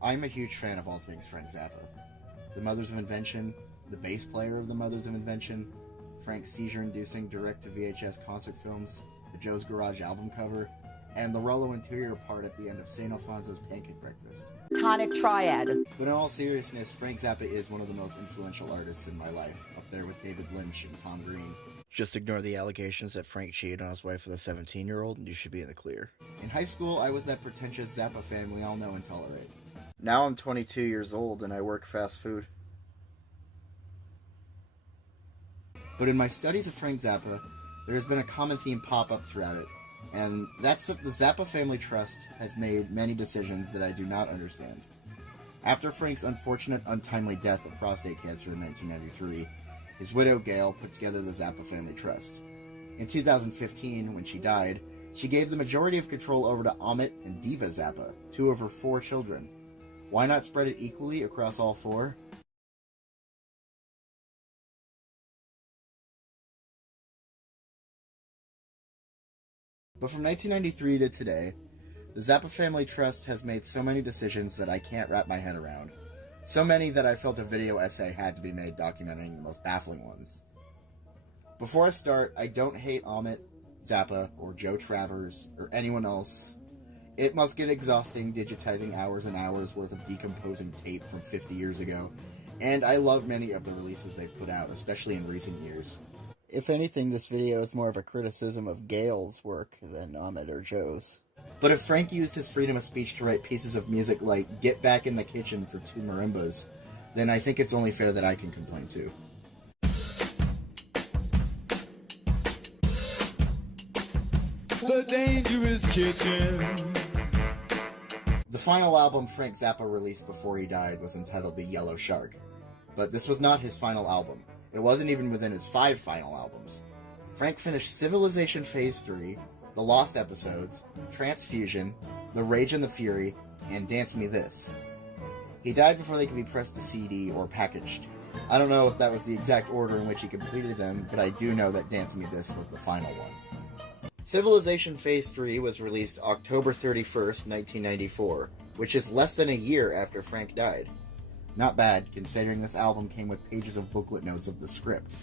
I'm a huge fan of all things Frank Zappa. The Mothers of Invention, the bass player of the Mothers of Invention, Frank's seizure-inducing direct-to-VHS concert films, the Joe's Garage album cover, and the Rollo interior part at the end of St. Alfonso's Pancake Breakfast. Tonic triad. But in all seriousness, Frank Zappa is one of the most influential artists in my life, up there with David Lynch and Tom Green. Just ignore the allegations that Frank cheated on his wife with a 17-year-old, and you should be in the clear. In high school, I was that pretentious Zappa fan we all know and tolerate. Now I'm 22 years old, and I work fast food. But in my studies of Frank Zappa, there has been a common theme pop up throughout it, and that's that the Zappa Family Trust has made many decisions that I do not understand. After Frank's unfortunate, untimely death of prostate cancer in 1993, his widow, Gail, put together the Zappa Family Trust. In 2015, when she died, she gave the majority of control over to Amit and Diva Zappa, two of her 4 children. Why not spread it equally across all 4? But from 1993 to today, the Zappa Family Trust has made so many decisions that I can't wrap my head around. So many that I felt a video essay had to be made documenting the most baffling ones. Before I start, I don't hate Amit, Zappa, or Joe Travers, or anyone else. It must get exhausting digitizing hours and hours worth of decomposing tape from 50 years ago, and I love many of the releases they've put out, especially in recent years. If anything, this video is more of a criticism of Gail's work than Amit or Joe's. But if Frank used his freedom of speech to write pieces of music like Get Back in the Kitchen for 2 Marimbas, then I think it's only fair that I can complain too. The Dangerous Kitchen. The final album Frank Zappa released before he died was entitled The Yellow Shark. But this was not his final album. It wasn't even within his 5 final albums. Frank finished Civilization Phase 3, The Lost Episodes, Transfusion, The Rage and the Fury, and Dance Me This. He died before they could be pressed to CD or packaged. I don't know if that was the exact order in which he completed them, but I do know that Dance Me This was the final one. Civilization Phase 3 was released October 31st, 1994, which is less than a year after Frank died. Not bad, considering this album came with pages of booklet notes of the script.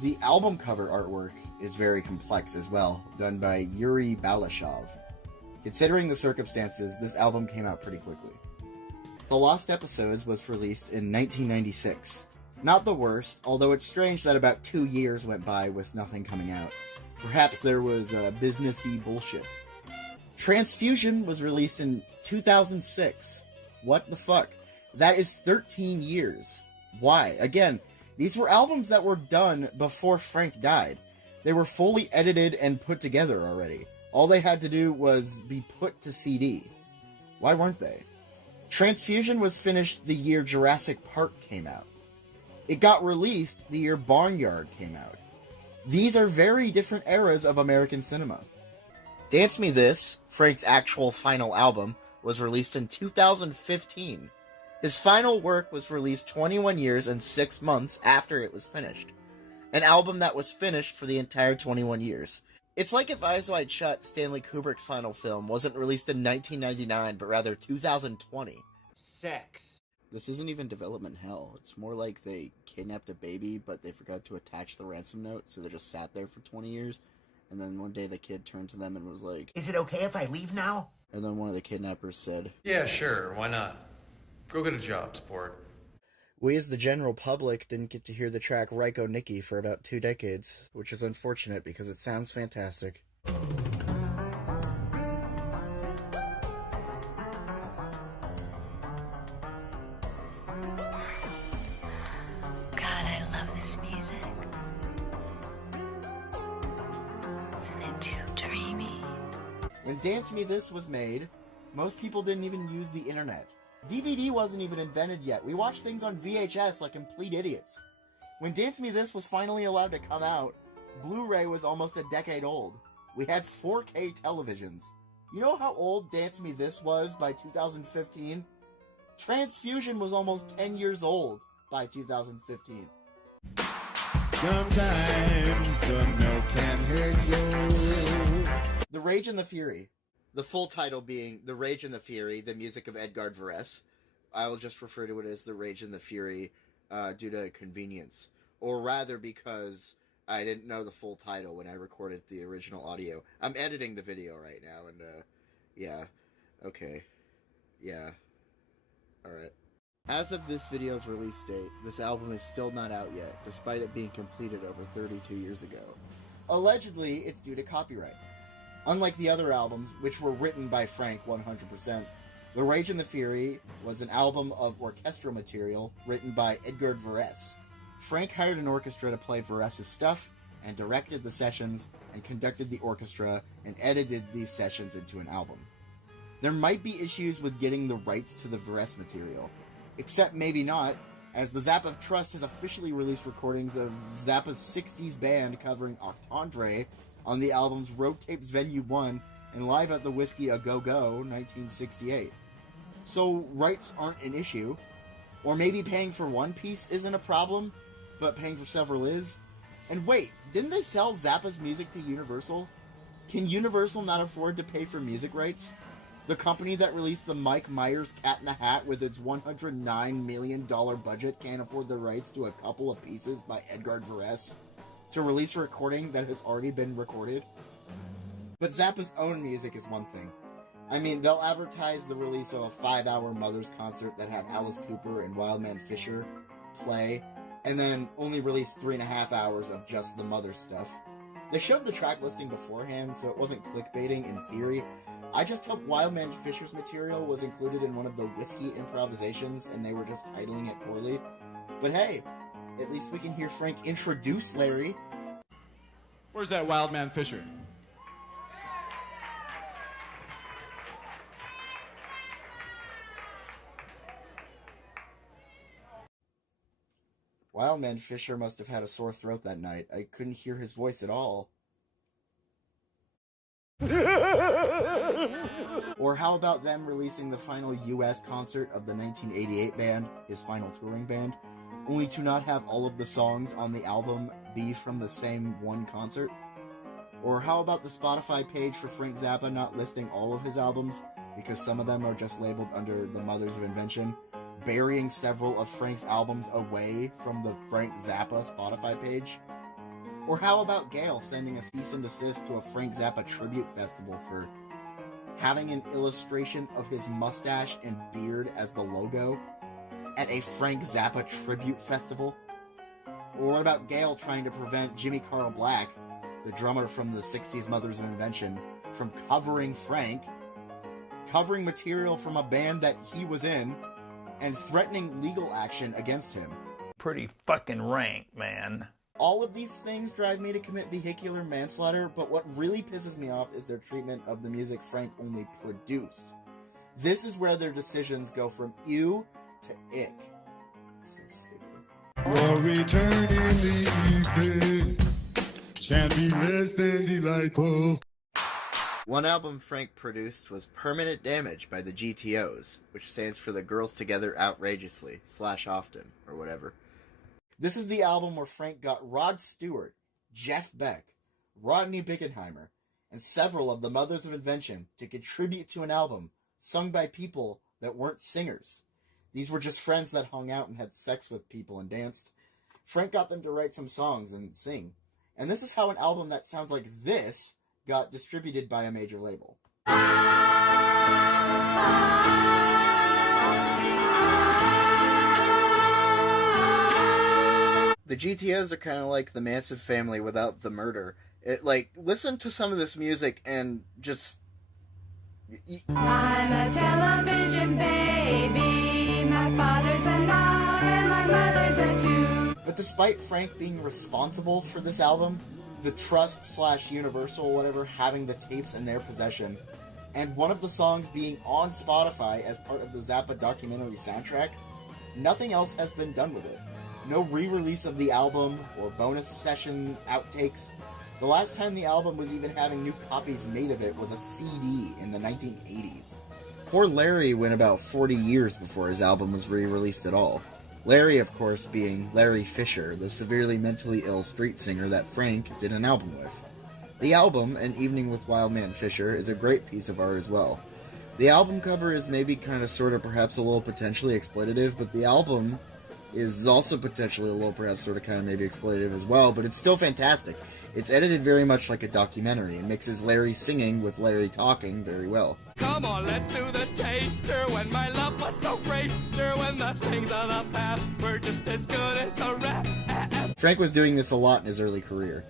The album cover artwork is very complex as well, done by Yuri Balashov. Considering the circumstances, this album came out pretty quickly. The Lost Episodes was released in 1996. Not the worst, although it's strange that about 2 years went by with nothing coming out. Perhaps there was businessy bullshit. Transfusion was released in 2006. What the fuck? That is 13 years. Why? Again, these were albums that were done before Frank died. They were fully edited and put together already. All they had to do was be put to CD. Why weren't they? Transfusion was finished the year Jurassic Park came out. It got released the year Barnyard came out. These are very different eras of American cinema. Dance Me This, Frank's actual final album, was released in 2015. His final work was released 21 years and 6 months after it was finished. An album that was finished for the entire 21 years. It's like if Eyes Wide Shut, Stanley Kubrick's final film, wasn't released in 1999, but rather 2020. Sex. This isn't even development hell. It's more like they kidnapped a baby, but they forgot to attach the ransom note, so they just sat there for 20 years. And then one day the kid turned to them and was like, "Is it okay if I leave now?" And then one of the kidnappers said, "Yeah, sure, why not? Go get a job, sport." We as the general public didn't get to hear the track Ryko Nikki for about 2 decades, which is unfortunate because it sounds fantastic. God, I love this music. Isn't it too dreamy? When Dance Me This was made, most people didn't even use the internet. DVD wasn't even invented yet. We watched things on VHS like complete idiots. When Dance Me This was finally allowed to come out, Blu-ray was almost a decade old. We had 4K televisions. You know how old Dance Me This was by 2015? Transfusion was almost 10 years old by 2015. Sometimes the milk can hurt you. The Rage and the Fury. The full title being The Rage and the Fury, the music of Edgard Varese, I'll just refer to it as the Rage and the Fury due to convenience. Or rather because I didn't know the full title when I recorded the original audio. I'm editing the video right now, and yeah. Okay. Yeah. Alright. As of this video's release date, this album is still not out yet, despite it being completed over 32 years ago. Allegedly, it's due to copyright. Unlike the other albums, which were written by Frank 100%, The Rage and the Fury was an album of orchestral material written by Edgar Varese. Frank hired an orchestra to play Varese's stuff, and directed the sessions, and conducted the orchestra, and edited these sessions into an album. There might be issues with getting the rights to the Varese material, except maybe not, as the Zappa Trust has officially released recordings of Zappa's 60s band covering Octandre on the albums Road Tapes Venue 1 and Live at the Whiskey A Go Go 1968. So rights aren't an issue. Or maybe paying for one piece isn't a problem, but paying for several is. And wait, didn't they sell Zappa's music to Universal? Can Universal not afford to pay for music rights? The company that released the Mike Myers Cat in the Hat with its $109 million budget can't afford the rights to a couple of pieces by Edgar Varese to release a recording that has already been recorded? But Zappa's own music is one thing. I mean, they'll advertise the release of a 5-hour Mothers concert that had Alice Cooper and Wildman Fisher play, and then only release 3.5 hours of just the Mothers stuff. They showed the track listing beforehand, so it wasn't clickbaiting in theory. I just hope Wildman Fisher's material was included in one of the Whiskey improvisations and they were just titling it poorly. But hey, at least we can hear Frank introduce Larry. Where's that Wildman Fisher? Wildman Fisher must have had a sore throat that night. I couldn't hear his voice at all. Or how about them releasing the final US concert of the 1988 band, his final touring band, only to not have all of the songs on the album be from the same one concert? Or how about the Spotify page for Frank Zappa not listing all of his albums because some of them are just labeled under the Mothers of Invention, burying several of Frank's albums away from the Frank Zappa Spotify page? Or how about Gail sending a cease and desist to a Frank Zappa tribute festival for having an illustration of his mustache and beard as the logo at a Frank Zappa tribute festival? Or what about Gail trying to prevent Jimmy Carl Black, the drummer from the 60s Mothers of Invention, from covering material from a band that he was in, and threatening legal action against him? Pretty fucking rank, man. All of these things drive me to commit vehicular manslaughter, but what really pisses me off is their treatment of the music Frank only produced. This is where their decisions go from ew to ick. So stupid. Your return in the evening can't be less than delightful. One album Frank produced was Permanent Damage by the GTOs, which stands for the Girls Together Outrageously, /often, or whatever. This is the album where Frank got Rod Stewart, Jeff Beck, Rodney Bickenheimer, and several of the Mothers of Invention to contribute to an album sung by people that weren't singers. These were just friends that hung out and had sex with people and danced. Frank got them to write some songs and sing. And this is how an album that sounds like this got distributed by a major label. The GTOs are kind of like the Manson family without the murder. Listen to some of this music and just... I'm a television baby. My father's a knob and my mother's a tube. But despite Frank being responsible for this album, the Trust / Universal, whatever, having the tapes in their possession, and one of the songs being on Spotify as part of the Zappa documentary soundtrack, nothing else has been done with it. No re-release of the album or bonus session outtakes. The last time the album was even having new copies made of it was a CD in the 1980s. Poor Larry went about 40 years before his album was re-released at all. Larry, of course, being Larry Fisher, the severely mentally ill street singer that Frank did an album with. The album, An Evening with Wildman Fisher, is a great piece of art as well. The album cover is maybe kind of sort of perhaps a little potentially exploitative, but the album is also potentially a little perhaps sort of kind of maybe exploitative as well, but it's still fantastic. It's edited very much like a documentary and mixes Larry singing with Larry talking very well. Come on, let's do the taster. When my love was so great, there when the things of the past were just as good as the rest. Frank was doing this a lot in his early career.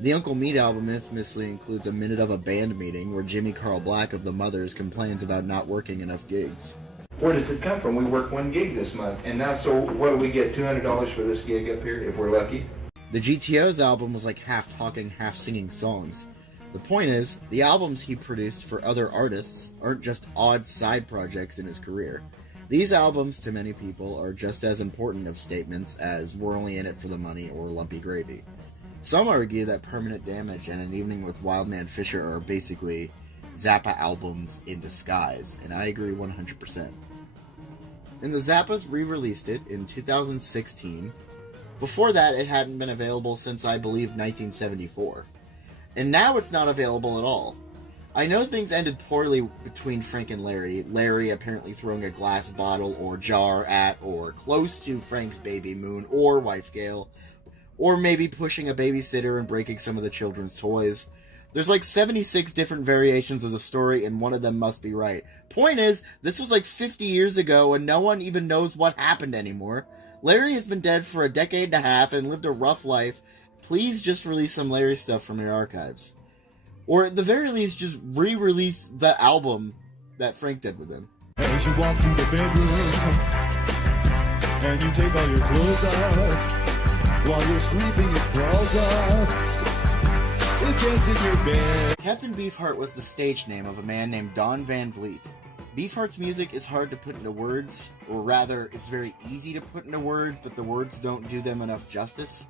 The Uncle Meat album infamously includes a minute of a band meeting where Jimmy Carl Black of the Mothers complains about not working enough gigs. Where does it come from? We worked one gig this month, and now, so what do we get, $200 for this gig up here, if we're lucky? The GTO's album was like half talking, half singing songs. The point is, the albums he produced for other artists aren't just odd side projects in his career. These albums, to many people, are just as important of statements as We're Only in It for the Money or Lumpy Gravy. Some argue that Permanent Damage and An Evening with Wildman Fisher are basically Zappa albums in disguise, and I agree 100%. And the Zappas re-released it in 2016. Before that, it hadn't been available since, I believe, 1974. And now it's not available at all. I know things ended poorly between Frank and Larry, Larry apparently throwing a glass bottle or jar at or close to Frank's baby Moon or wife Gail, or maybe pushing a babysitter and breaking some of the children's toys. There's like 76 different variations of the story, and one of them must be right. Point is, this was like 50 years ago, and no one even knows what happened anymore. Larry has been dead for a decade and a half and lived a rough life. Please just release some Larry stuff from your archives. Or at the very least, just re-release the album that Frank did with him. As you walk through the bedroom, and you take all your clothes off, while you're sleeping it crawls off. It gets in your bed. Captain Beefheart was the stage name of a man named Don Van Vliet. Beefheart's music is hard to put into words, or rather, it's very easy to put into words, but the words don't do them enough justice.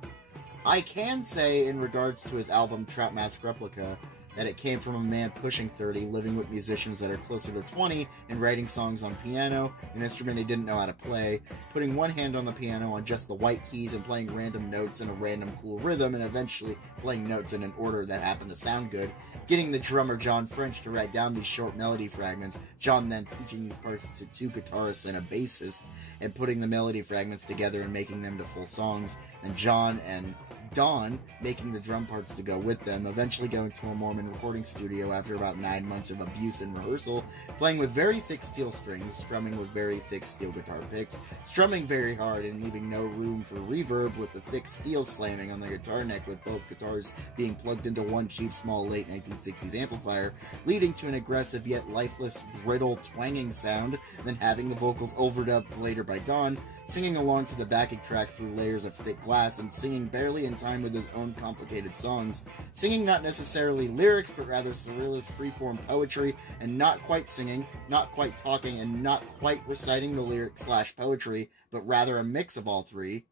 I can say, in regards to his album Trap Mask Replica, that it came from a man pushing 30, living with musicians that are closer to 20, and writing songs on piano, an instrument he didn't know how to play, putting one hand on the piano on just the white keys and playing random notes in a random cool rhythm, and eventually playing notes in an order that happened to sound good, getting the drummer John French to write down these short melody fragments, John then teaching these parts to two guitarists and a bassist, and putting the melody fragments together and making them to full songs, and John and Don making the drum parts to go with them, eventually going to a Mormon recording studio after about 9 months of abuse and rehearsal, playing with very thick steel strings, strumming with very thick steel guitar picks, strumming very hard and leaving no room for reverb with the thick steel slamming on the guitar neck with both guitars being plugged into one cheap small late 1960s amplifier, leading to an aggressive yet lifeless, brittle, twanging sound, then having the vocals overdubbed later by Don, singing along to the backing track through layers of thick glass, and singing barely in time with his own complicated songs, singing not necessarily lyrics, but rather surrealist freeform poetry, and not quite singing, not quite talking, and not quite reciting the lyrics/poetry, but rather a mix of all three.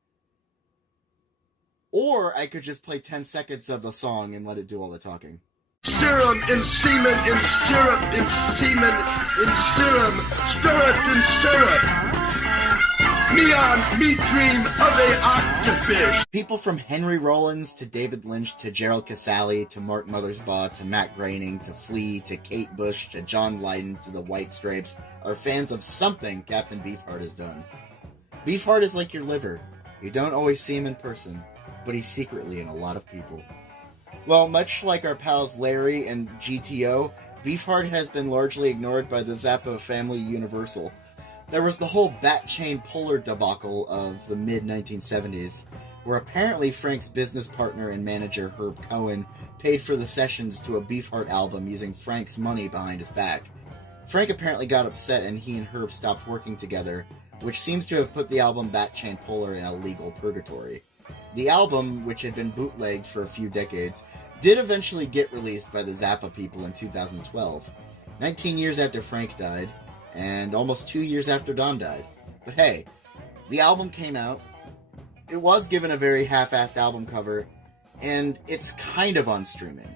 Or I could just play 10 seconds of the song and let it do all the talking. Serum in semen, in syrup, in semen, in serum, stir it in syrup. Neon meat dream of a octopus. People from Henry Rollins to David Lynch to Gerald Casale to Mark Mothersbaugh to Matt Groening to Flea to Kate Bush to John Lydon to the White Stripes are fans of something Captain Beefheart has done. Beefheart is like your liver. You don't always see him in person, but he's secretly in a lot of people. Well, much like our pals Larry and GTO, Beefheart has been largely ignored by the Zappa family universal. There was the whole Bat Chain Puller debacle of the mid-1970s, where apparently Frank's business partner and manager Herb Cohen paid for the sessions to a Beefheart album using Frank's money behind his back. Frank apparently got upset and he and Herb stopped working together, which seems to have put the album Bat Chain Puller in a legal purgatory. The album, which had been bootlegged for a few decades, did eventually get released by the Zappa people in 2012, 19 years after Frank died, and almost 2 years after Don died. But hey, the album came out, it was given a very half-assed album cover, and it's kind of on streaming.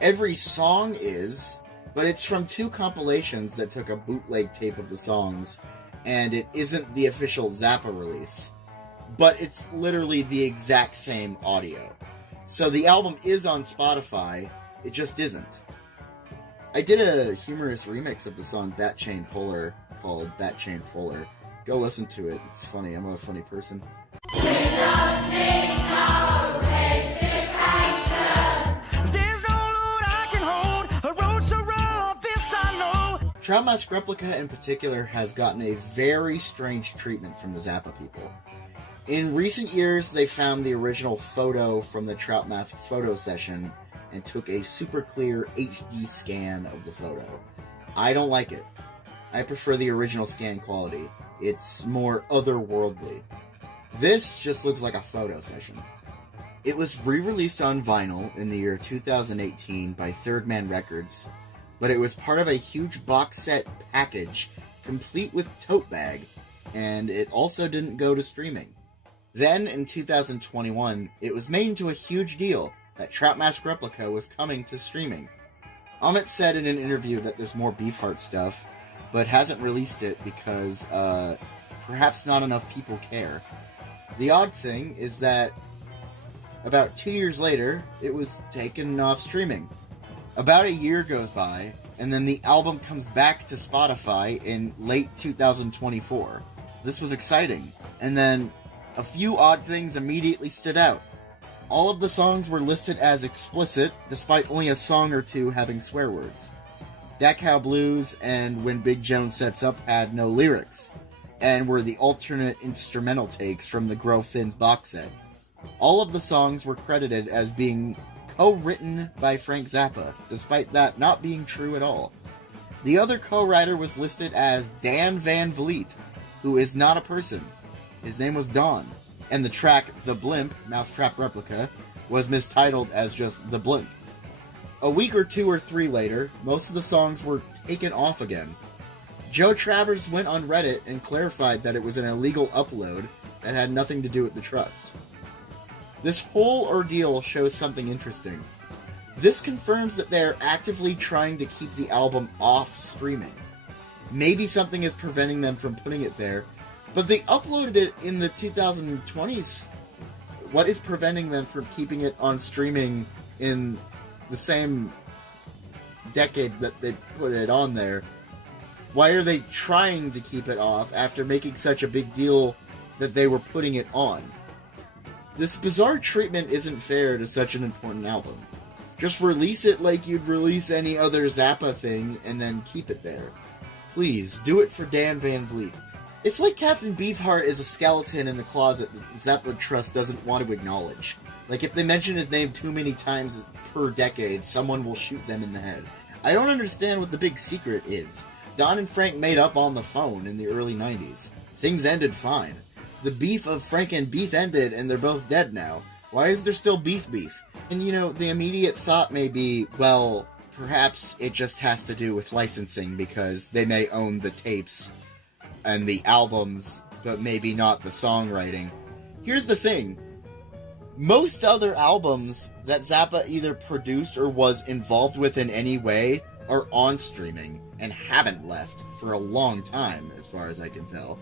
Every song is, but it's from two compilations that took a bootleg tape of the songs, and it isn't the official Zappa release. But it's literally the exact same audio. So the album is on Spotify, it just isn't. I did a humorous remix of the song Bat Chain Puller called Bat Chain Fuller. Go listen to it. It's funny. I'm a funny person. Trout Mask Replica in particular has gotten a very strange treatment from the Zappa people. In recent years, they found the original photo from the Trout Mask photo session and took a super clear HD scan of the photo. I don't like it. I prefer the original scan quality. It's more otherworldly. This just looks like a photo session. It was re-released on vinyl in the year 2018 by Third Man Records, but it was part of a huge box set package, complete with tote bag, and it also didn't go to streaming. Then, in 2021, it was made into a huge deal that Trout Mask Replica was coming to streaming. Amit said in an interview that there's more Beefheart stuff, but hasn't released it because, perhaps not enough people care. The odd thing is that about 2 years later, it was taken off streaming. About a year goes by, and then the album comes back to Spotify in late 2024. This was exciting, and then a few odd things immediately stood out. All of the songs were listed as explicit, despite only a song or two having swear words. Dachau Blues and When Big Jones Sets Up had no lyrics, and were the alternate instrumental takes from the Grow Thins box set. All of the songs were credited as being co-written by Frank Zappa, despite that not being true at all. The other co-writer was listed as Dan Van Vliet, who is not a person. His name was Don, and the track The Blimp, Mousetrap Replica, was mistitled as just The Blimp. A week or two or three later, most of the songs were taken off again. Joe Travers went on Reddit and clarified that it was an illegal upload that had nothing to do with the trust. This whole ordeal shows something interesting. This confirms that they're actively trying to keep the album off streaming. Maybe something is preventing them from putting it there, but they uploaded it in the 2020s. What is preventing them from keeping it on streaming in the same decade that they put it on there? Why are they trying to keep it off after making such a big deal that they were putting it on? This bizarre treatment isn't fair to such an important album. Just release it like you'd release any other Zappa thing and then keep it there. Please, do it for Dan Van Vliet. It's like Captain Beefheart is a skeleton in the closet that the Zappa Trust doesn't want to acknowledge. Like, if they mention his name too many times per decade, someone will shoot them in the head. I don't understand what the big secret is. Don and Frank made up on the phone in the early 90s. Things ended fine. The beef of Frank and Beef ended, and they're both dead now. Why is there still beef? And the immediate thought may be, well, perhaps it just has to do with licensing, because they may own the tapes and the albums, but maybe not the songwriting. Here's the thing. Most other albums that Zappa either produced or was involved with in any way are on streaming, and haven't left for a long time, as far as I can tell.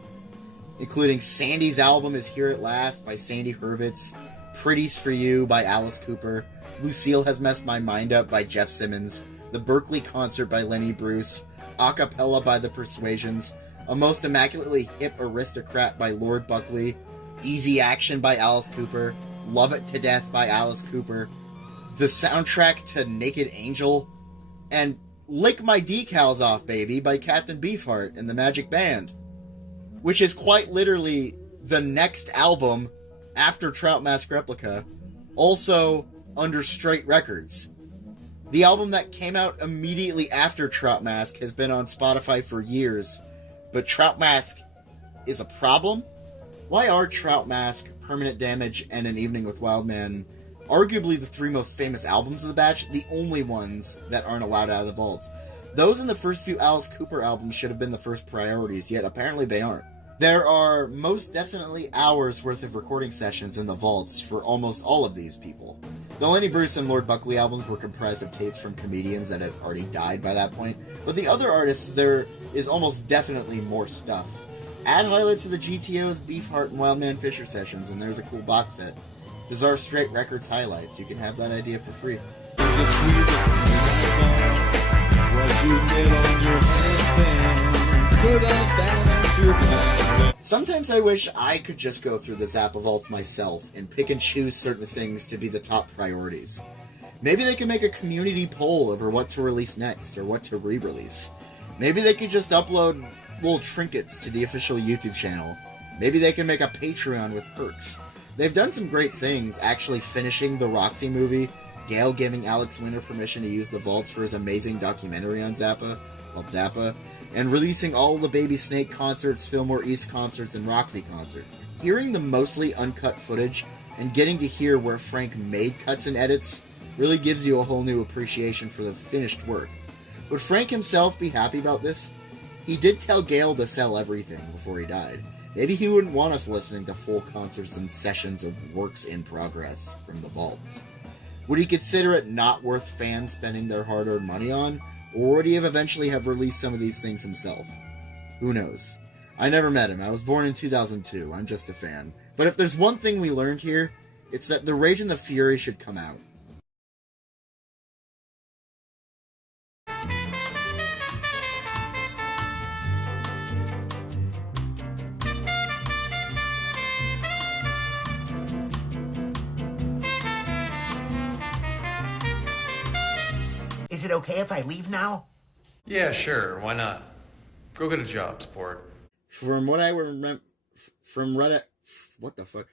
Including Sandy's album is Here at Last by Sandy Hurwitz, Pretty's For You by Alice Cooper, Lucille Has Messed My Mind Up by Jeff Simmons, The Berkeley Concert by Lenny Bruce, Acapella by The Persuasions, A Most Immaculately Hip Aristocrat by Lord Buckley, Easy Action by Alice Cooper, Love It to Death by Alice Cooper, the soundtrack to Naked Angel, and Lick My Decals Off Baby by Captain Beefheart and the Magic Band, which is quite literally the next album after Trout Mask Replica, also under Straight Records. The album that came out immediately after Trout Mask has been on Spotify for years, but Trout Mask is a problem? Why are Trout Mask, Permanent Damage, and An Evening with Wildman arguably the three most famous albums of the batch, the only ones that aren't allowed out of the vaults? Those in the first few Alice Cooper albums should have been the first priorities, yet apparently they aren't. There are most definitely hours worth of recording sessions in the vaults for almost all of these people. The Lenny Bruce and Lord Buckley albums were comprised of tapes from comedians that had already died by that point, but the other artists, there is almost definitely more stuff. Add highlights of the GTO's Beefheart and Wildman Fisher sessions, and there's a cool box set. Bizarre Straight Records highlights. You can have that idea for free. Just squeeze it. Well, You get on your handstand, couldn't balance your plans. Sometimes I wish I could just go through the Zappa vaults myself and pick and choose certain things to be the top priorities. Maybe they could make a community poll over what to release next or what to re-release. Maybe they could just upload little trinkets to the official YouTube channel. Maybe they can make a Patreon with perks. They've done some great things, actually finishing the Roxy movie, Gale giving Alex Winter permission to use the vaults for his amazing documentary on Zappa, called Zappa, and releasing all the Baby Snake concerts, Fillmore East concerts, and Roxy concerts. Hearing the mostly uncut footage and getting to hear where Frank made cuts and edits really gives you a whole new appreciation for the finished work. Would Frank himself be happy about this? He did tell Gale to sell everything before he died. Maybe he wouldn't want us listening to full concerts and sessions of works in progress from the vaults. Would he consider it not worth fans spending their hard-earned money on, or would he eventually have released some of these things himself? Who knows? I never met him. I was born in 2002. I'm just a fan. But if there's one thing we learned here, it's that The Rage and the Fury should come out. Is it okay if I leave now? Yeah, sure. Why not? Go get a job, sport. From what I remember, what the fuck?